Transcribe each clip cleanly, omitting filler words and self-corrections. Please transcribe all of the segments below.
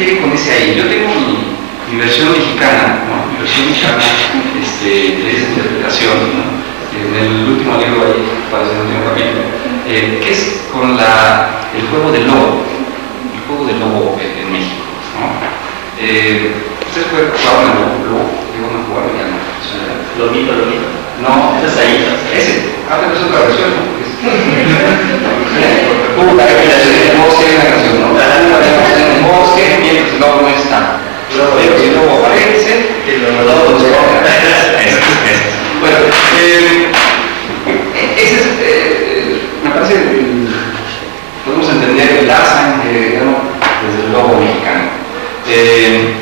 refiere con ese ahí? Yo tengo mi versión mexicana, ¿no? Mi versión mexicana de esa interpretación, ¿no? En el último libro, ahí parece el último capítulo, que es con el juego del lobo, en México, ¿no? ¿Ustedes jugaban al lobo? Digo, no jugaban ya, ¿no? Lobito. No, Ese es ahí. ese. Ahora es otra versión, ¿no? Puta, que en el bosque hay una canción, ¿no? En el bosque, mientras el lobo no está. Pero si el lobo aparece, el lobo se va. Bueno, ese es, me parece, podemos entender el Tarzán, digamos, desde el lobo mexicano. ¿De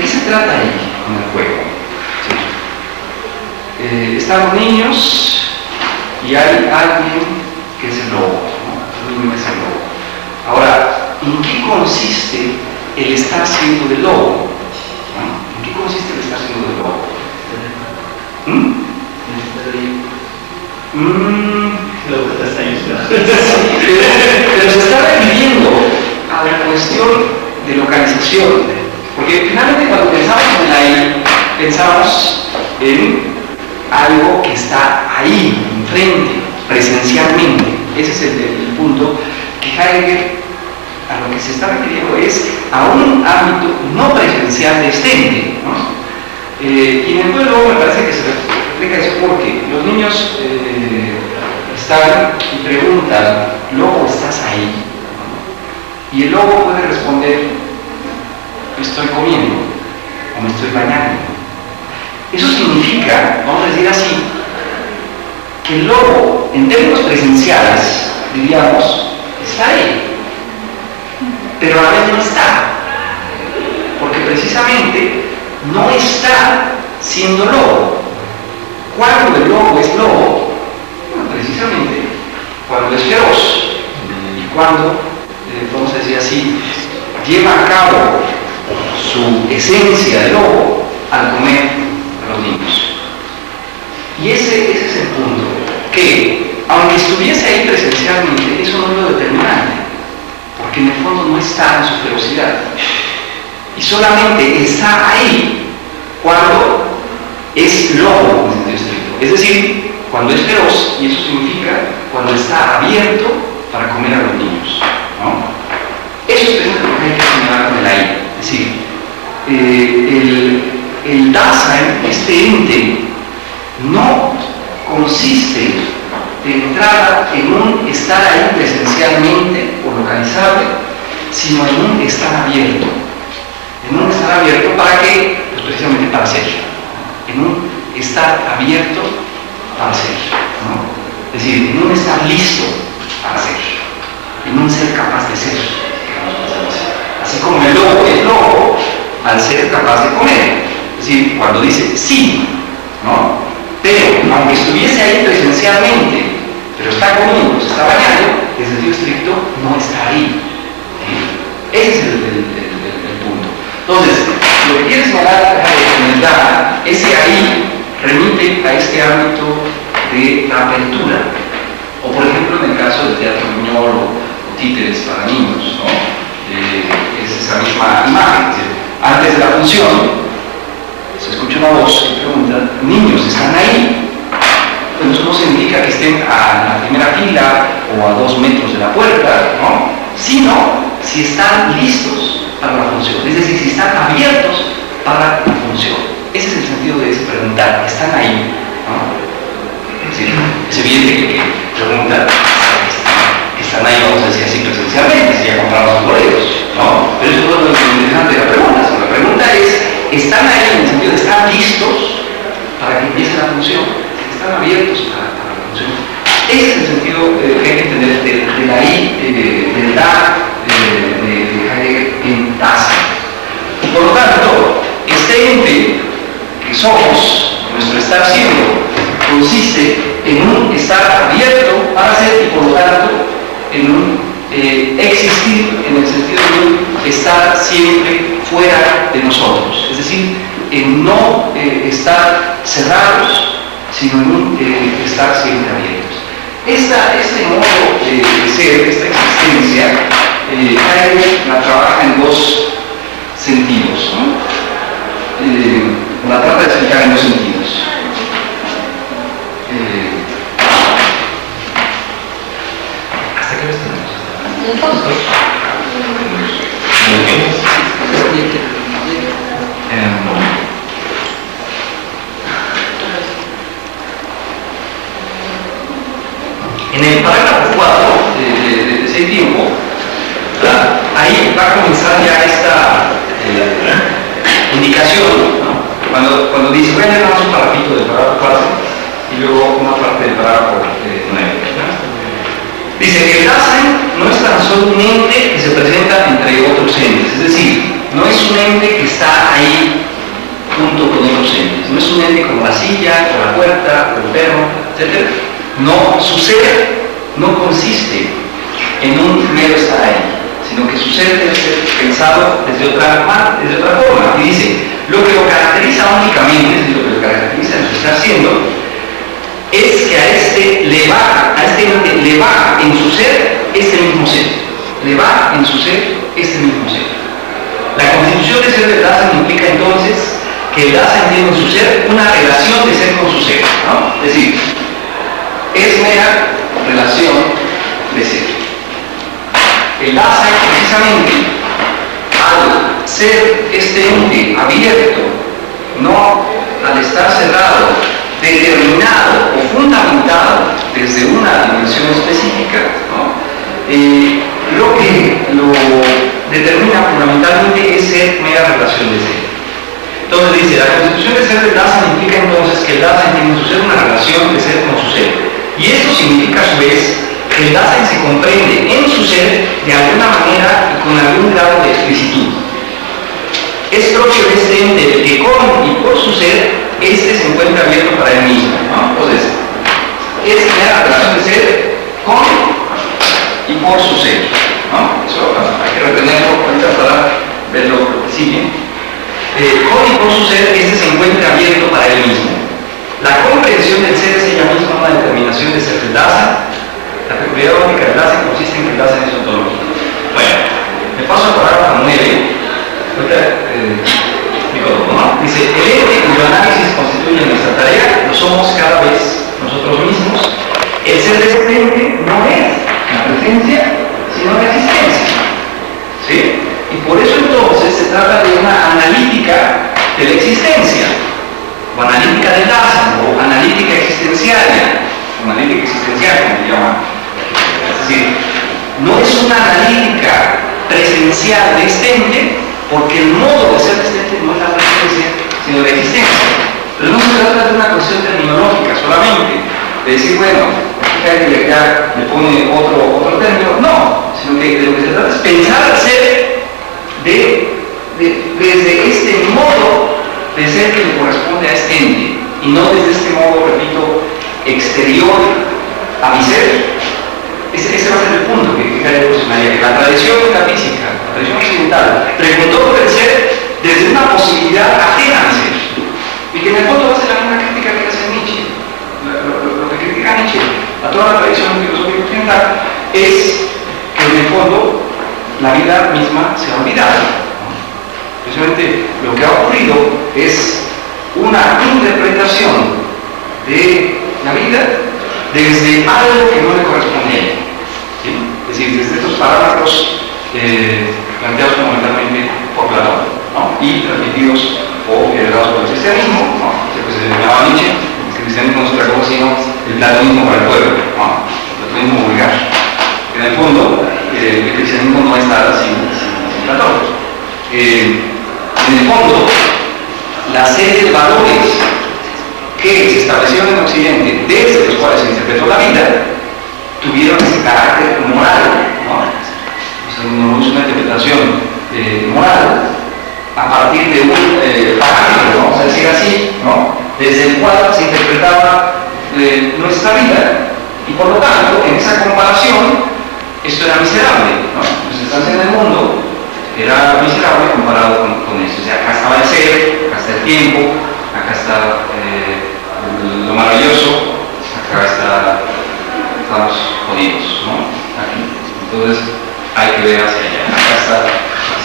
qué se trata ahí en el juego? ¿Sí? Están los niños y hay alguien que es el lobo, ¿no? Alguien que es el lobo. Ahora, ¿en qué consiste el estar siendo del lobo? ¿No? ¿En qué consiste el estar siendo del lobo? Pero se está refiriendo a la cuestión de localización, porque finalmente cuando pensamos en la I, pensamos en algo que está ahí, enfrente, presencialmente. Ese es el punto que Heidegger a lo que se está refiriendo es a un ámbito no presencial de este ente, ¿no? Y en el juego me parece que se refleja eso porque los niños están y preguntan, ¿lobo estás ahí? Y el lobo puede responder, estoy comiendo o me estoy bañando. Eso significa, vamos a decir así, que el lobo, en términos presenciales, diríamos, está ahí, pero a la vez no está, porque precisamente no está siendo lobo. Cuando el lobo es lobo, bueno, precisamente cuando es feroz y cuando, vamos a decir así, lleva a cabo su esencia de lobo al comer a los niños. Y ese es el punto, que aunque estuviese ahí presencialmente, eso no es lo determinante, porque en el fondo no está en su ferocidad. Y solamente está ahí cuando es lobo en sentido estricto. Es decir, cuando es feroz, y eso significa cuando está abierto para comer a los niños, ¿no? Eso es lo que hay que señalar con el ahí. Es decir, el Dasein, este ente, no consiste de entrada en un estar ahí presencialmente o localizable, sino en un estar abierto. En un estar abierto para qué? Pues precisamente para ser. En un estar abierto para ser, ¿no? Es decir, en un estar listo para ser, en un ser capaz de ser. Así como el lobo es lobo al ser capaz de comer. Es decir, cuando dice sí, ¿no? Pero aunque estuviese ahí presencialmente, pero está comiendo, se está bañando, en sentido estricto no está ahí. Ese es el punto. Entonces, lo que quiere señalar en el Dada, ese ahí remite a este ámbito de la apertura. O por ejemplo en el caso del teatro Buñol o títeres para niños, ¿no? Es esa misma imagen. Antes de la función, se escucha una voz que pregunta, ¿niños están ahí? Bueno, eso no significa que estén a la primera fila o a 2 metros de la puerta, ¿no? Sino si están listos para la función, es decir, si están abiertos para la función. Ese es el sentido de preguntar, ¿están ahí? ¿No? Es evidente que preguntan, que están ahí, vamos a decir así presencialmente, si ya compramos los boletos, ¿no? Pero eso no es lo interesante de la pregunta. La pregunta es, ¿están ahí en el sentido de estar listos para que empiece la función? ¿Están abiertos para la función? Ese es el sentido que hay que entender de la I, del da, de Heidegger en Dasein. Y por lo tanto, este ente que somos, nuestro estar siendo, consiste en un estar abierto para ser y por lo tanto en un existir en el sentido de un estar siempre fuera de nosotros, es decir, en no estar cerrados, sino en un estar siempre abiertos. Este modo de ser, esta existencia, Heidegger la trabaja en en dos sentidos, ¿no? La trata de explicar en dos sentidos. ¿Hasta qué hora tenemos? En el parágrafo 4 de ese tiempo, ahí va a comenzar ya esta indicación, ¿no? Cuando dice, voy a leer más un parrafito del parágrafo 4 y luego una parte del parágrafo 9. ¿No? Dice que el Dasein no es tan solo un ente que se presenta entre otros entes, es decir, no es un ente que está ahí junto con otros entes, no es un ente como la silla, o la puerta, o el perro, etc. No, su ser no consiste en un mero estar ahí, sino que su ser debe ser pensado desde otra forma. Y dice, lo que lo caracteriza únicamente, es decir, lo que lo caracteriza en su estar siendo, es que a este ente le va en su ser este mismo ser. Le va en su ser este mismo ser. La constitución de ser del Dasein implica entonces que el Dasein tiene en su ser una relación de ser con su ser, ¿no? Es decir, es mera relación de ser. El Dasein, precisamente, al ser este ente abierto, no al estar cerrado, determinado o fundamentado desde una dimensión específica, ¿no? Lo que lo determina fundamentalmente es ser mera relación de ser. Entonces dice, la constitución de ser del Dasein implica entonces que el Dasein tiene en su ser una relación de ser con su ser. Y esto significa a su vez que el Dasein se comprende en su ser de alguna manera y con algún grado de explicitud. Es propio de este ente el que con y por su ser, este se encuentra abierto para él mismo, ¿no? Entonces, es la relación de ser con y por su ser, ¿no? Eso hay que retenerlo ahorita para ver lo que sigue. Con y por su ser, este se encuentra abierto para él mismo. La comprensión del ser es ella misma una determinación de ser del Dasein. La peculiaridad única del Dasein consiste en que el Dasein es ontológico. Bueno, me paso al parágrafo 9. Ahorita explico todo, ¿no? Dice, el ente cuyo análisis constituye nuestra tarea lo somos cada vez nosotros mismos. El ser de este ente no es la presencia, sino la existencia. ¿Sí? Y por eso entonces se trata de una analítica de la existencia, o analítica del Dasein, o analítica existencial, como se llama. Es decir, no es una analítica presencial de este ente, porque el modo de ser de este ente no es la presencia, sino la existencia. Pero no se trata de una cuestión terminológica solamente, de decir, bueno, que ya le pone otro término, no, sino que de lo que se trata es pensar al ser desde este modo de ser que le corresponde a este ente, y no desde este modo, repito, exterior a mi ser. Ese va a ser el punto que quiero posicionar, que la tradición metafísica, la tradición occidental, preguntó por el ser desde una posibilidad ajena al ser, y que en el fondo va a ser la misma crítica que hace Nietzsche. Lo que critica Nietzsche a toda la tradición filosófica occidental es que en el fondo la vida misma se ha olvidado. Precisamente lo que ha ocurrido es una interpretación de la vida desde algo que no le corresponde a ella. ¿Sí? Es decir, desde estos parámetros planteados fundamentalmente por Platón, ¿no? Y transmitidos o heredados por el cristianismo, ¿no? Que se llamaba Nietzsche, el cristianismo no es otra cosa sino el platonismo para el pueblo, ¿no? El platonismo vulgar. En el fondo, el cristianismo no está sin Platón. En el fondo, la serie de valores que se establecieron en Occidente, desde los cuales se interpretó la vida, tuvieron ese carácter moral, ¿no? O sea, no es una interpretación moral a partir de un parámetro, vamos a decir así, ¿no? Desde el cual se interpretaba nuestra vida, y por lo tanto, en esa comparación, esto era miserable, ¿no? Nuestra estancia en el mundo era miserable comparado con eso. O sea, acá estaba el ser, acá está el tiempo, acá está lo maravilloso, acá estamos jodidos, ¿no? Aquí. Entonces hay que ver hacia allá. Acá está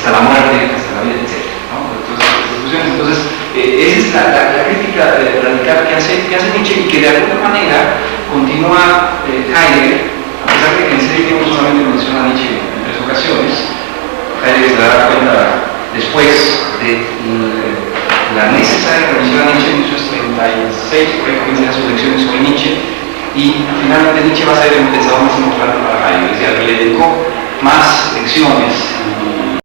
hasta la muerte, hasta la vida, etc. ¿no? Entonces, esa es la crítica radical que hace Nietzsche y que de alguna manera continúa Heidegger, a pesar de que en serio no solamente menciona a Nietzsche en 3 ocasiones. Heidegger se dará cuenta después de la necesaria revisión a Nietzsche en 1936, por ahí comienza sus lecciones sobre Nietzsche, y finalmente Nietzsche va a ser el pensador más importante para Heidegger, es decir, al que le dedicó más lecciones y